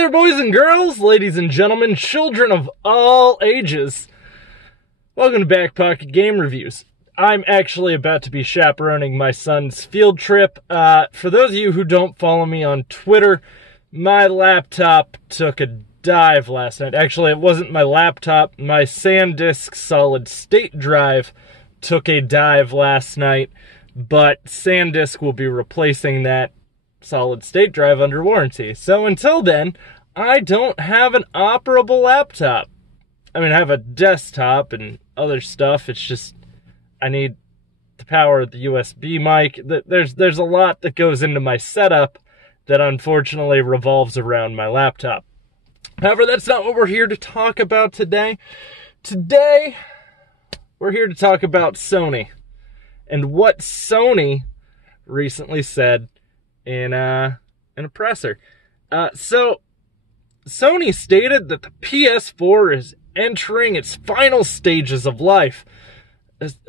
there, boys and girls, ladies and gentlemen, children of all ages. Welcome to Back Pocket Game Reviews. I'm actually about to be chaperoning my son's field trip. For those of you who don't follow me on Twitter, my laptop took a dive last night. Actually, it wasn't my laptop. My SanDisk solid state drive took a dive last night, but SanDisk will be replacing that solid state drive under warranty. So until then, I don't have an operable laptop. I mean, I have a desktop and other stuff. It's just I need to power the USB mic. There's a lot that goes into my setup that unfortunately revolves around my laptop. However, that's not what we're here to talk about today. Today, we're here to talk about Sony and what Sony recently said in a presser. So Sony stated that the PS4 is entering its final stages of life.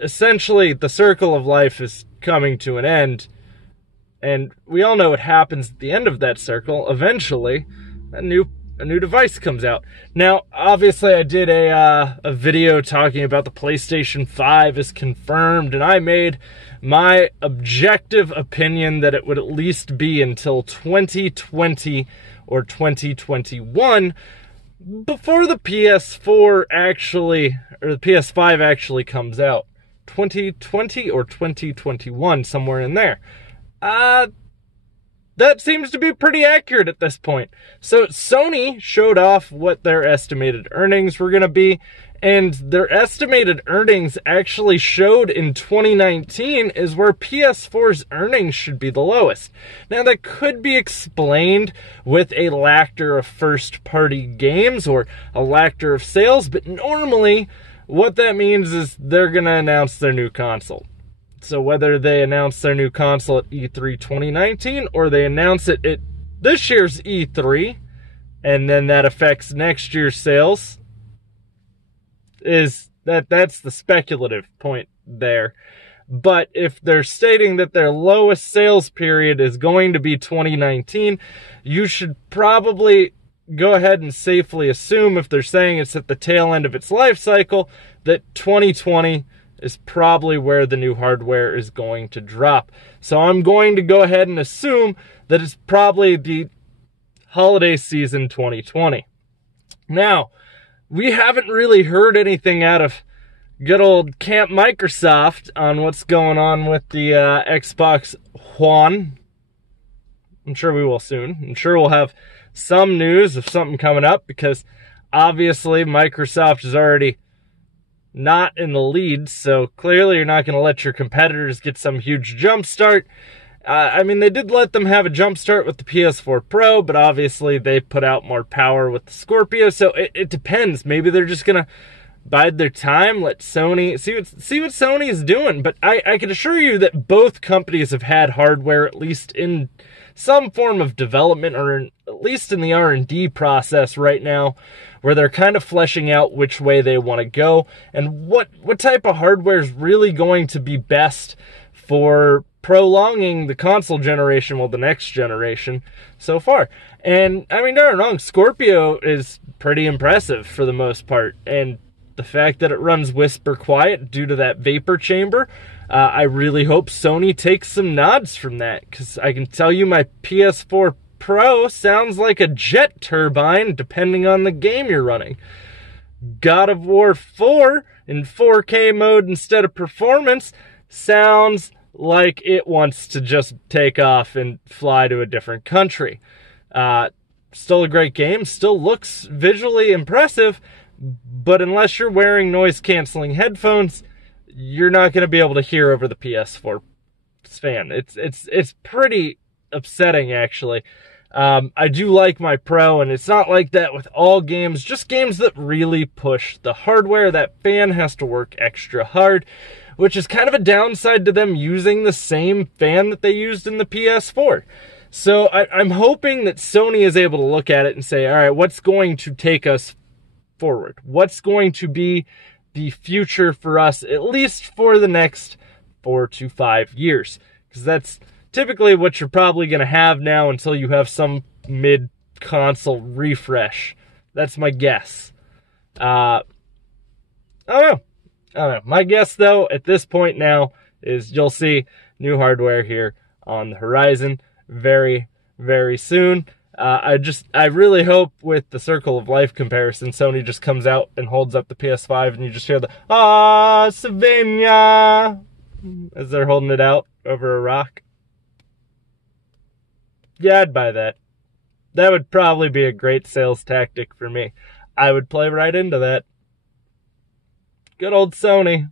Essentially, the circle of life is coming to an end, and we all know what happens at the end of that circle. Eventually, a new device comes out. Now, obviously, I did a video talking about the PlayStation 5 is confirmed, and I made my objective opinion that it would at least be until 2020 or 2021 before the PS4 actually, or the PS5 actually comes out. 2020 or 2021, somewhere in there. That seems to be pretty accurate at this point. So Sony showed off what their estimated earnings were going to be, and their estimated earnings actually showed in 2019 is where PS4's earnings should be the lowest. Now, that could be explained with a lackter of first-party games or a lackter of sales, but normally what that means is they're going to announce their new console. So whether they announce their new console at E3 2019 or they announce it at this year's E3, and then that affects next year's sales, that's the speculative point there. But if they're stating that their lowest sales period is going to be 2019, you should probably go ahead and safely assume, if they're saying it's at the tail end of its life cycle, that 2020 is probably where the new hardware is going to drop. So I'm going to go ahead and assume that it's probably the holiday season 2020. Now, we haven't really heard anything out of good old Camp Microsoft on what's going on with the Xbox One. I'm sure we will soon. I'm sure we'll have some news of something coming up, because obviously Microsoft is already not in the lead, so clearly you're not going to let your competitors get some huge jump start. I mean, they did let them have a jump start with the PS4 Pro, but obviously they put out more power with the Scorpio, so it depends. Maybe they're just going to bide their time, let Sony see what Sony is doing. But I can assure you that both companies have had hardware at least in some form of development, or at least in the R&D process right now, where they're kind of fleshing out which way they want to go and what type of hardware is really going to be best for prolonging the console generation, well, the next generation so far. And I mean, don't get me wrong, Scorpio is pretty impressive for the most part, and the fact that it runs whisper quiet due to that vapor chamber, I really hope Sony takes some nods from that, because I can tell you my PS4 Pro sounds like a jet turbine depending on the game you're running. God of War 4 in 4K mode instead of performance sounds like it wants to just take off and fly to a different country. Still a great game, still looks visually impressive, but unless you're wearing noise-canceling headphones, you're not going to be able to hear over the PS4 fan. It's pretty upsetting, actually. I do like my Pro, and it's not like that with all games, just games that really push the hardware. That fan has to work extra hard, which is kind of a downside to them using the same fan that they used in the PS4. So I'm hoping that Sony is able to look at it and say, all right, what's going to take us forward? What's going to be the future for us, at least for the next 4 to 5 years? Because that's typically what you're probably going to have now until you have some console refresh. That's my guess. I don't know. My guess, though, at this point now, is you'll see new hardware here on the horizon very, very soon. I really hope with the Circle of Life comparison, Sony just comes out and holds up the PS5 and you just hear the, Savannah, as they're holding it out over a rock. Yeah, I'd buy that. That would probably be a great sales tactic for me. I would play right into that. Good old Sony.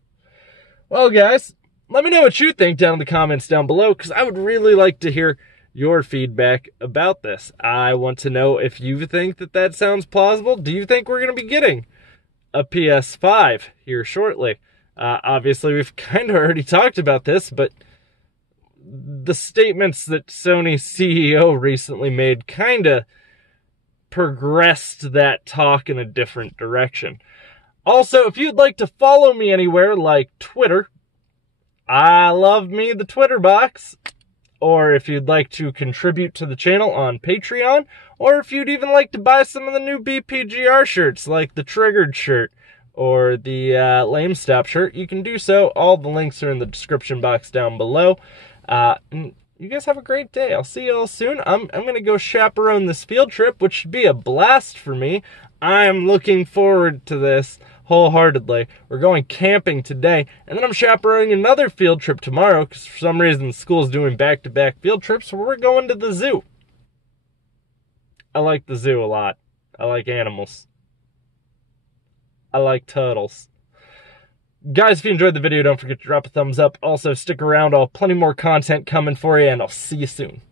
Well, guys, let me know what you think down in the comments down below, because I would really like to hear your feedback about this. I want to know if you think that sounds plausible. Do you think we're going to be getting a PS5 here shortly? Obviously, we've kind of already talked about this, but the statements that Sony's CEO recently made kind of progressed that talk in a different direction. Also, if you'd like to follow me anywhere like Twitter, I love me the Twitter box. Or if you'd like to contribute to the channel on Patreon, or if you'd even like to buy some of the new BPGR shirts, like the Triggered shirt or the Lame Stop shirt, you can do so. All the links are in the description box down below. And you guys have a great day. I'll see you all soon. I'm going to go chaperone this field trip, which should be a blast for me. I'm looking forward to this wholeheartedly. We're going camping today, and then I'm chaperoning another field trip tomorrow, because for some reason the school's doing back-to-back field trips, where we're going to the zoo. I like the zoo a lot. I like animals. I like turtles. Guys, if you enjoyed the video, don't forget to drop a thumbs up. Also, stick around. I'll have plenty more content coming for you, and I'll see you soon.